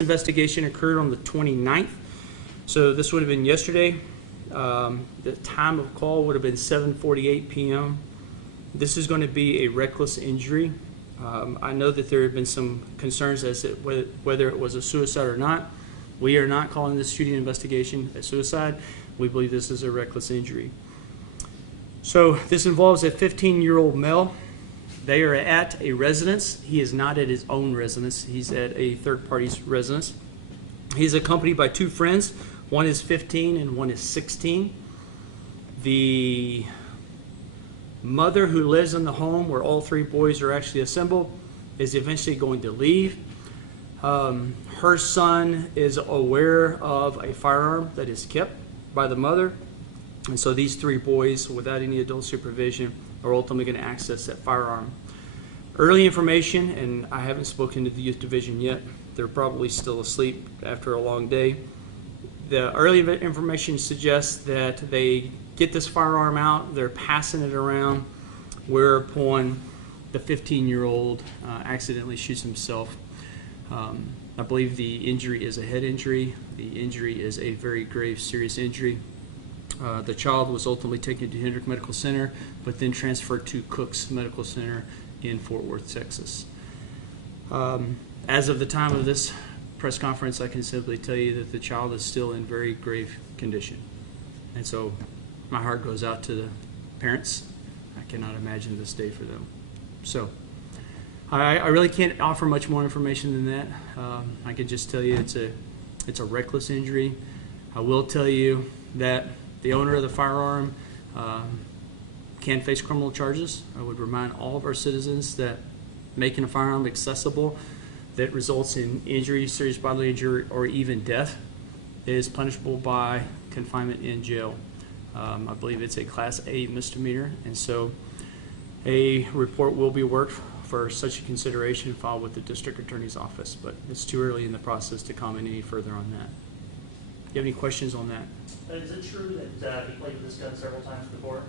Investigation occurred on the 29th, so this would have been yesterday. The time of call would have been 7:48 p.m. This is going to be a reckless injury. I know that there have been some concerns as to whether it was a suicide or not. We are not calling this shooting investigation a suicide. We believe this is a reckless injury. So this involves a 15-year-old male. They are at a residence. He is not at his own residence. He's at a third party's residence. He's accompanied by two friends. One is 15 and one is 16. The mother who lives in the home where all three boys are actually assembled is eventually going to leave. Her son is aware of a firearm that is kept by the mother. And so these three boys, without any adult supervision, are ultimately going to access that firearm. Early information, and I haven't spoken to the youth division yet, they're probably still asleep after a long day. The early information suggests that they get this firearm out, they're passing it around, whereupon the 15-year-old accidentally shoots himself. I believe the injury is a head injury. The injury is a very grave, serious injury. The child was ultimately taken to Hendrick Medical Center, but then transferred to Cook's Medical Center in Fort Worth, Texas. As of the time of this press conference, I can simply tell you that the child is still in very grave condition. And so my heart goes out to the parents. I cannot imagine this day for them. So I really can't offer much more information than that. I can just tell you it's a reckless injury. I will tell you that the owner of the firearm can face criminal charges. I would remind all of our citizens that making a firearm accessible that results in injury, serious bodily injury, or even death is punishable by confinement in jail. I believe it's a Class A misdemeanor, and so a report will be worked for such a consideration filed with the district attorney's office, but it's too early in the process to comment any further on that. Do you have any questions on that? Is it true that he played with this gun several times before?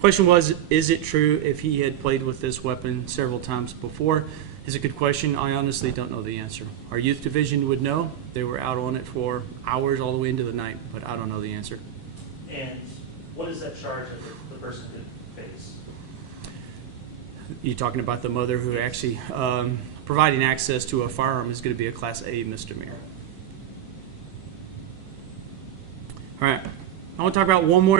Question was, is it true if he had played with this weapon several times before? Is a good question. I honestly don't know the answer. Our youth division would know. They were out on it for hours all the way into the night, but I don't know the answer. And what is that charge that the person could face? You're talking about the mother who actually providing access to a firearm is going to be a Class A misdemeanor. All right. I want to talk about one more